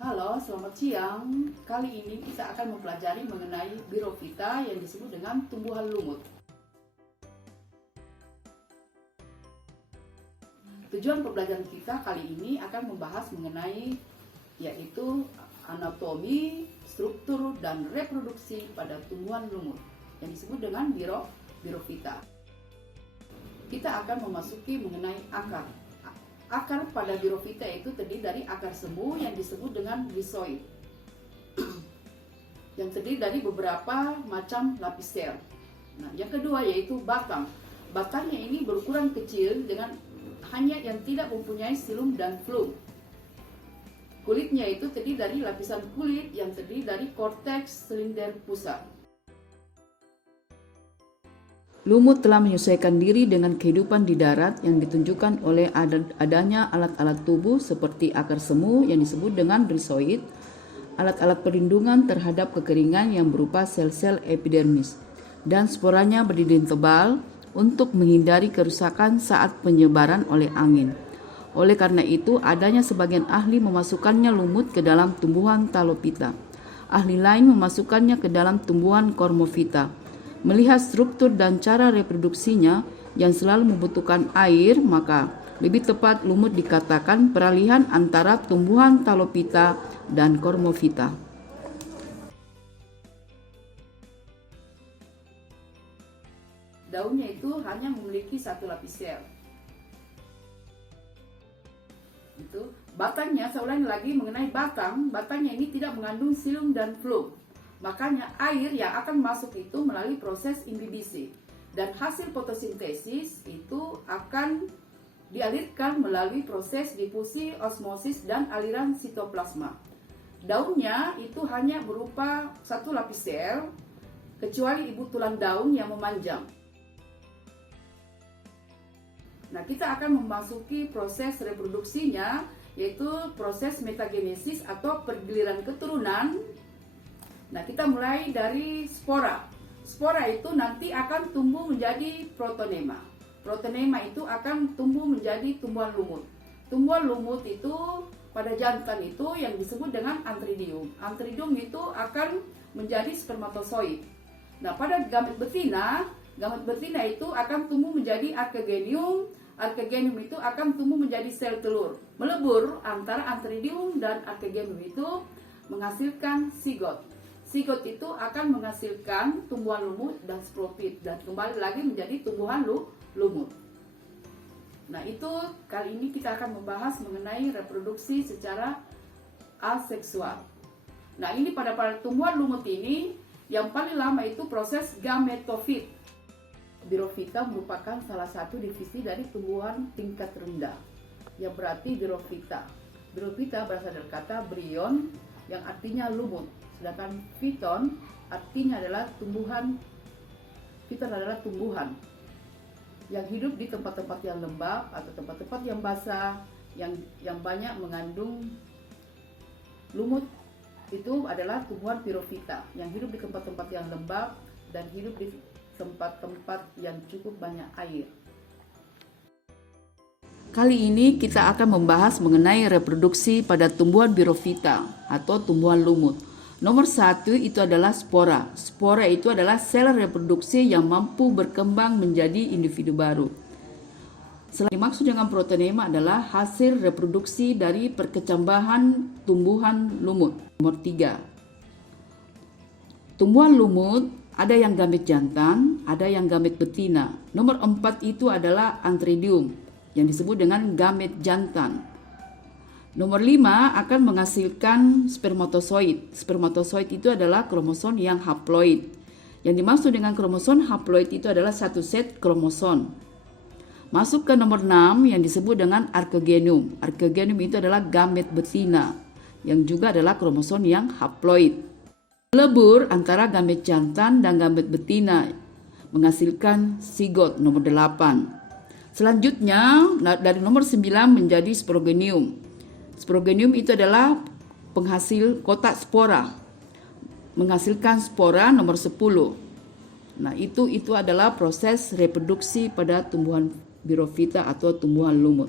Halo, selamat siang. Kali ini kita akan mempelajari mengenai Birofita yang disebut dengan tumbuhan lumut. Tujuan pembelajaran kita kali ini akan membahas mengenai yaitu anatomi, struktur, dan reproduksi pada tumbuhan lumut yang disebut dengan Birofita. Kita akan memasuki mengenai akar. Akar pada Birofita itu terdiri dari akar semu yang disebut dengan rhizoid, yang terdiri dari beberapa macam lapis sel. Nah, yang kedua yaitu batang. Batangnya ini berukuran kecil dengan hanya yang tidak mempunyai silum dan flum. Kulitnya itu terdiri dari lapisan kulit yang terdiri dari korteks silinder pusat. Lumut telah menyesuaikan diri dengan kehidupan di darat yang ditunjukkan oleh adanya alat-alat tubuh seperti akar semu yang disebut dengan rhizoid, alat-alat perlindungan terhadap kekeringan yang berupa sel-sel epidermis, dan sporanya berdinding tebal untuk menghindari kerusakan saat penyebaran oleh angin. Oleh karena itu, adanya sebagian ahli memasukkannya lumut ke dalam tumbuhan Talopita. Ahli lain memasukkannya ke dalam tumbuhan Cormophyta. Melihat struktur dan cara reproduksinya yang selalu membutuhkan air, maka lebih tepat lumut dikatakan peralihan antara tumbuhan Talopita dan Cormophyta. Daunnya itu hanya memiliki satu lapis sel. Batangnya, saya ulangi lagi mengenai batangnya ini tidak mengandung silum dan flum. Makanya air yang akan masuk itu melalui proses imbibisi, dan hasil fotosintesis itu akan dialirkan melalui proses difusi, osmosis, dan aliran sitoplasma. Daunnya itu hanya berupa satu lapis sel, kecuali ibu tulang daun yang memanjang. Nah, kita akan memasuki proses reproduksinya, yaitu proses metagenesis atau pergiliran keturunan. Nah, kita mulai dari spora. Spora itu nanti akan tumbuh menjadi protonema. Protonema itu akan tumbuh menjadi tumbuhan lumut. Tumbuhan lumut itu pada jantan itu yang disebut dengan antridium. Antridium itu akan menjadi spermatozoid. Nah, pada gamet betina itu akan tumbuh menjadi arkegenium. Arkegenium itu akan tumbuh menjadi sel telur. Melebur antara antridium dan arkegenium itu menghasilkan zigot. Zigot itu akan menghasilkan tumbuhan lumut dan sporofit, dan kembali lagi menjadi tumbuhan lumut. Nah, itu kali ini kita akan membahas mengenai reproduksi secara aseksual. Nah, ini pada tumbuhan lumut ini yang paling lama itu proses gametofit. Birofita merupakan salah satu divisi dari tumbuhan tingkat rendah, yang berarti Birofita. Birofita berasal dari kata bryon yang artinya lumut. Sedangkan fiton artinya adalah tumbuhan. Fiton adalah tumbuhan yang hidup di tempat-tempat yang lembab atau tempat-tempat yang basah, yang banyak mengandung lumut. Itu adalah tumbuhan Birofita yang hidup di tempat-tempat yang lembab dan hidup di tempat-tempat yang cukup banyak air. Kali ini kita akan membahas mengenai reproduksi pada tumbuhan Birofita atau tumbuhan lumut. Nomor 1 itu adalah spora. Spora itu adalah sel reproduksi yang mampu berkembang menjadi individu baru. Selain dimaksud dengan protonema adalah hasil reproduksi dari perkecambahan tumbuhan lumut. Nomor 3. Tumbuhan lumut ada yang gamet jantan, ada yang gamet betina. Nomor 4 itu adalah antridium yang disebut dengan gamet jantan. Nomor 5 akan menghasilkan spermatozoid. Spermatozoid itu adalah kromosom yang haploid. Yang dimaksud dengan kromosom haploid itu adalah satu set kromosom. Masuk ke nomor 6 yang disebut dengan arkegenium. Arkegenium itu adalah gamet betina yang juga adalah kromosom yang haploid. Melebur antara gamet jantan dan gamet betina menghasilkan zigot nomor 8. Selanjutnya dari nomor 9 menjadi sporogenium. Sporogenium itu adalah penghasil kotak spora, menghasilkan spora nomor 10. Nah, itu adalah proses reproduksi pada tumbuhan Birofita atau tumbuhan lumut.